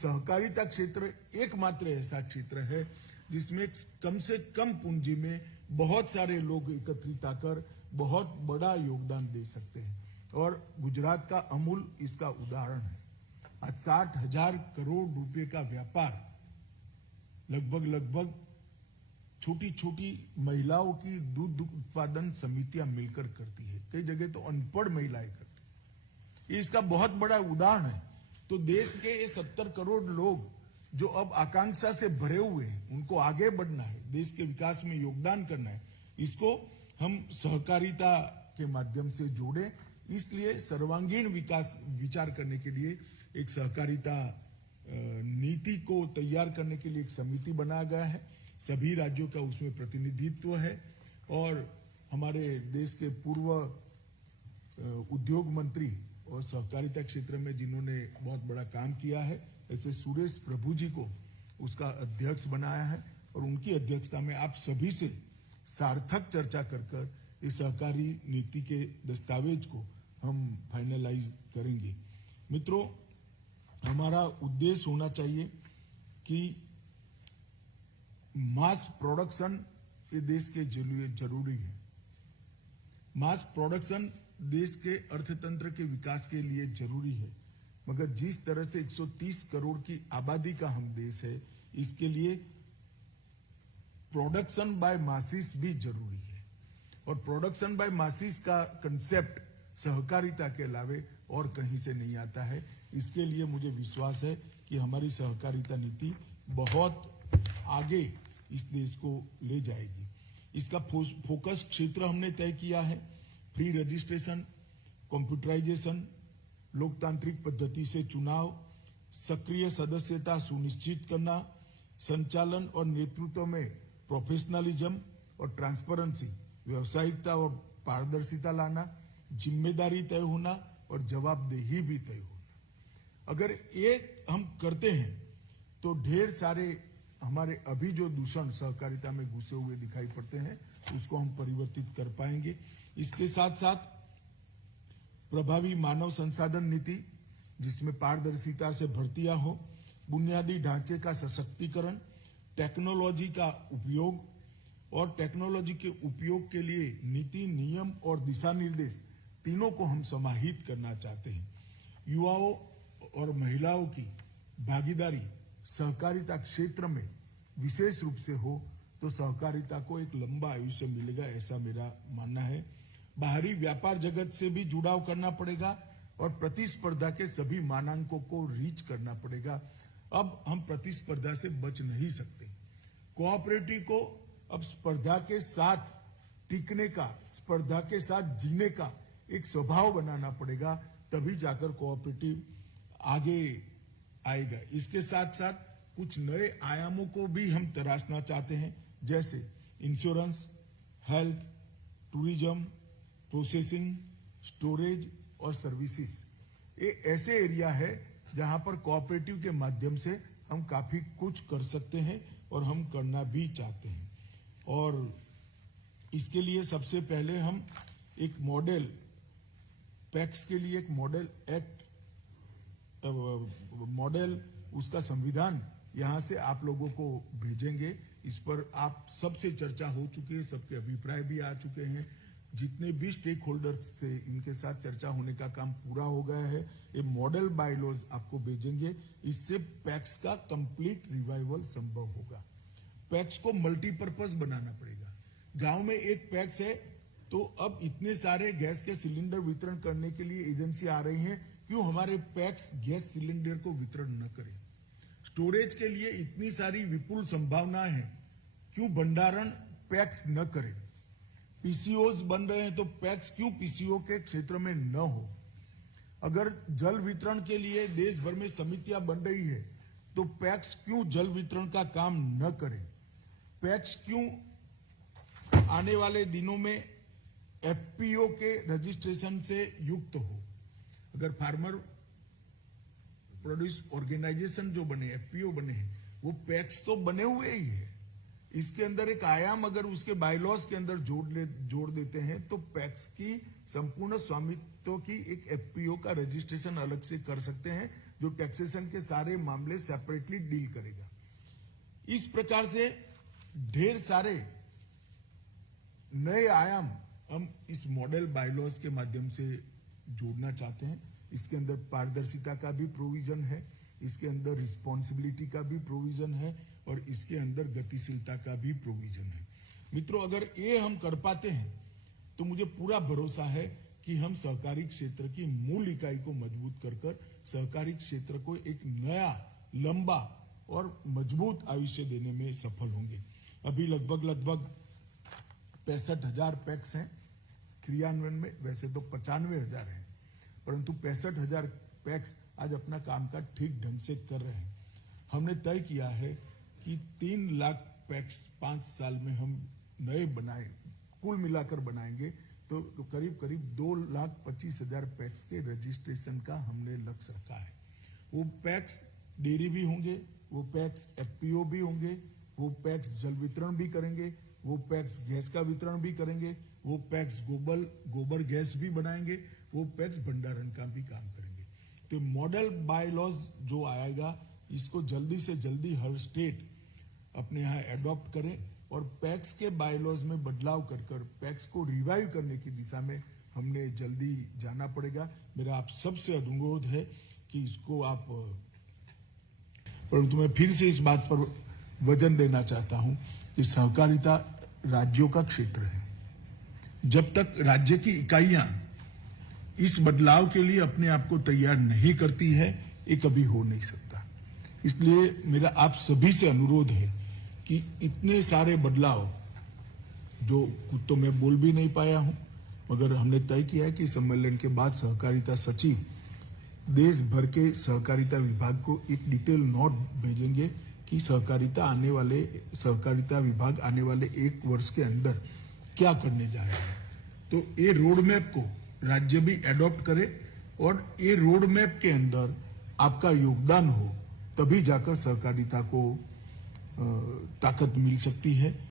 सहकारिता क्षेत्र एकमात्र ऐसा क्षेत्र है जिसमें कम से कम पूंजी में बहुत सारे लोग एकत्रित आकर बहुत बड़ा योगदान दे सकते हैं, और गुजरात का अमूल इसका उदाहरण है। आज 60,000 करोड़ रुपए का व्यापार लगभग छोटी छोटी महिलाओं की दूध उत्पादन समितियां मिलकर करती है। कई जगह तो अनपढ़ महिलाएं करती है। ये इसका बहुत बड़ा उदाहरण है। तो देश के ये 70 करोड़ लोग जो अब आकांक्षा से भरे हुए हैं, उनको आगे बढ़ना है, देश के विकास में योगदान करना है, इसको हम सहकारिता के माध्यम से जोड़े। इसलिए सर्वांगीण विकास विचार करने के लिए एक सहकारिता नीति को तैयार करने के लिए एक समिति बनाया गया है। सभी राज्यों का उसमें प्रतिनिधित्व है, और हमारे देश के पूर्व उद्योग मंत्री और सहकारिता क्षेत्र में जिन्होंने बहुत बड़ा काम किया है, ऐसे सुरेश प्रभु जी को उसका अध्यक्ष बनाया है, और उनकी अध्यक्षता में आप सभी से सार्थक चर्चा कर इस सहकारी नीति के दस्तावेज को हम फाइनलाइज करेंगे। मित्रों, हमारा उद्देश्य होना चाहिए कि मास प्रोडक्शन ये देश के लिए जरूरी है। मास प्रोडक्शन देश के अर्थतंत्र के विकास के लिए जरूरी है, मगर जिस तरह से 130 करोड़ की आबादी का हम देश है, इसके लिए प्रोडक्शन बाय मासिस भी जरूरी है। और प्रोडक्शन बाय मासिस का कंसेप्ट सहकारिता के अलावे और कहीं से नहीं आता है। इसके लिए मुझे विश्वास है कि हमारी सहकारिता नीति बहुत आगे इस देश को ले जाएगी। इसका फोकस क्षेत्र हमने तय किया है। फ्री रजिस्ट्रेशन, कंप्यूटराइजेशन, लोकतांत्रिक पद्धति से चुनाव, सक्रिय सदस्यता सुनिश्चित करना, संचालन और नेतृत्व में प्रोफेशनलिज्म और ट्रांसपेरेंसी, व्यावसायिकता और पारदर्शिता लाना, जिम्मेदारी तय होना और जवाबदेही भी तय होना। अगर ये हम करते हैं तो ढेर सारे हमारे अभी जो दूषण सहकारिता में घुसे हुए दिखाई पड़ते हैं, उसको हम परिवर्तित कर पाएंगे। इसके साथ साथ प्रभावी मानव संसाधन नीति, जिसमें पारदर्शिता से भर्तियां हो, बुनियादी ढांचे का सशक्तिकरण, टेक्नोलॉजी का उपयोग और टेक्नोलॉजी के उपयोग के लिए नीति, नियम और दिशा निर्देश तीनों को हम समाहित करना चाहते हैं। युवाओं और महिलाओं की भागीदारी सहकारिता क्षेत्र में विशेष रूप से हो तो सहकारिता को एक लंबा आयुष्य मिलेगा, ऐसा मेरा मानना है। बाहरी व्यापार जगत से भी जुड़ाव करना पड़ेगा और प्रतिस्पर्धा के सभी मानांकों को रीच करना पड़ेगा। अब हम प्रतिस्पर्धा से बच नहीं सकते। कोऑपरेटिव को अब स्पर्धा के साथ टिकने का, स्पर्धा के साथ जीने का एक स्वभाव बनाना पड़ेगा, तभी जाकर कोऑपरेटिव आगे आएगा। इसके साथ साथ कुछ नए आयामों को भी हम तराशना चाहते हैं, जैसे insurance, health, tourism, processing, storage और सर्विसेज। ये ऐसे एरिया है जहां पर कोऑपरेटिव के माध्यम से हम काफी कुछ कर सकते हैं और हम करना भी चाहते हैं। और इसके लिए सबसे पहले हम एक मॉडल पैक्स के लिए एक मॉडल एक्ट, मॉडल उसका संविधान यहां से आप लोगों को भेजेंगे। इस पर आप सबसे चर्चा हो चुकी है, सबके अभिप्राय भी आ चुके हैं। जितने भी स्टेक होल्डर्स थे, इनके साथ चर्चा होने का काम पूरा हो गया है। ये मॉडल बायलॉज आपको भेजेंगे। इससे पैक्स का कंप्लीट रिवाइवल संभव होगा। पैक्स को मल्टीपर्पज बनाना पड़ेगा। गांव में एक पैक्स है तो अब इतने सारे गैस के सिलेंडर वितरण करने के लिए एजेंसी आ रही हैं, क्यों हमारे पैक्स गैस सिलेंडर को वितरण न करें? स्टोरेज के लिए इतनी सारी विपुल संभावनाएं हैं, क्यों भंडारण पैक्स न करें? पीसीओज बन रहे हैं तो पैक्स क्यों पीसीओ के क्षेत्र में न हो? अगर जल वितरण के लिए देश भर में समितियां बन रही है तो पैक्स क्यों जल वितरण का काम न करें? पैक्स क्यों आने वाले दिनों में एफपीओ के रजिस्ट्रेशन से युक्त हो? अगर फार्मर प्रोड्यूस ऑर्गेनाइजेशन जो बने, एफपीओ बने हैं, वो पैक्स तो बने हुए ही है, इसके अंदर एक आयाम अगर उसके बायलॉज के अंदर जोड़ देते हैं तो पैक्स की संपूर्ण स्वामित्व की एक एफपीओ का रजिस्ट्रेशन अलग से कर सकते हैं, जो टैक्सेशन के सारे मामले सेपरेटली डील करेगा। इस प्रकार से ढेर सारे नए आयाम हम इस मॉडल बायलॉज के माध्यम से जोड़ना चाहते हैं। इसके अंदर पारदर्शिता का भी प्रोविजन है, इसके अंदर रिस्पॉन्सिबिलिटी का भी प्रोविजन है और इसके अंदर गतिशीलता का भी प्रोविजन है। मित्रों, अगर ये हम कर पाते हैं तो मुझे पूरा भरोसा है कि हम सहकारी क्षेत्र की मूल इकाई को मजबूत कर सहकारी क्षेत्र को एक नया, लंबा और मजबूत आयुष्य देने में सफल होंगे। अभी लगभग 65,000 पैक्स हैं क्रियान्वयन में, वैसे तो 95,000 हैं, परंतु 65,000 पैक्स आज अपना कामकाज ठीक ढंग से कर रहे हैं। हमने तय किया है कि 3 लाख पैक्स 5 साल में हम नए बनाए, कुल मिलाकर बनाएंगे तो करीब 2,25,000 पैक्स के रजिस्ट्रेशन का हमने लक्ष्य रखा है। वो पैक्स डेयरी भी होंगे, वो पैक्स एफपीओ भी होंगे, वो पैक्स जल वितरण भी करेंगे, वो पैक्स गैस का वितरण भी करेंगे, वो पैक्स गोबर गैस भी बनाएंगे, वो पैक्स भंडारण का भी काम करेंगे। तो मॉडल बायलॉज जो आएगा, इसको जल्दी से जल्दी हर स्टेट अपने यहाँ एडॉप्ट करें और पैक्स के बायलॉज में बदलाव कर पैक्स को रिवाइव करने की दिशा में हमने जल्दी जाना पड़ेगा। मेरा आप सबसे अनुरोध है कि इसको आप, परंतु मैं फिर से इस बात पर वजन देना चाहता हूं कि सहकारिता राज्यों का क्षेत्र है। जब तक राज्य की इकाइयां इस बदलाव के लिए अपने आप को तैयार नहीं करती है, ये कभी हो नहीं सकता। इसलिए मेरा आप सभी से अनुरोध है कि इतने सारे बदलाव, जो खुद तो मैं बोल भी नहीं पाया हूं, मगर हमने तय किया है कि सम्मेलन के बाद सहकारिता सचिव देश भर के सहकारिता विभाग को एक डिटेल नोट भेजेंगे कि सहकारिता विभाग आने वाले 1 वर्ष के अंदर क्या करने जा रहा है। तो ये रोड मैप को राज्य भी एडॉप्ट करे और ये रोड मैप के अंदर आपका योगदान हो, तभी जाकर सहकारिता को ताकत मिल सकती है।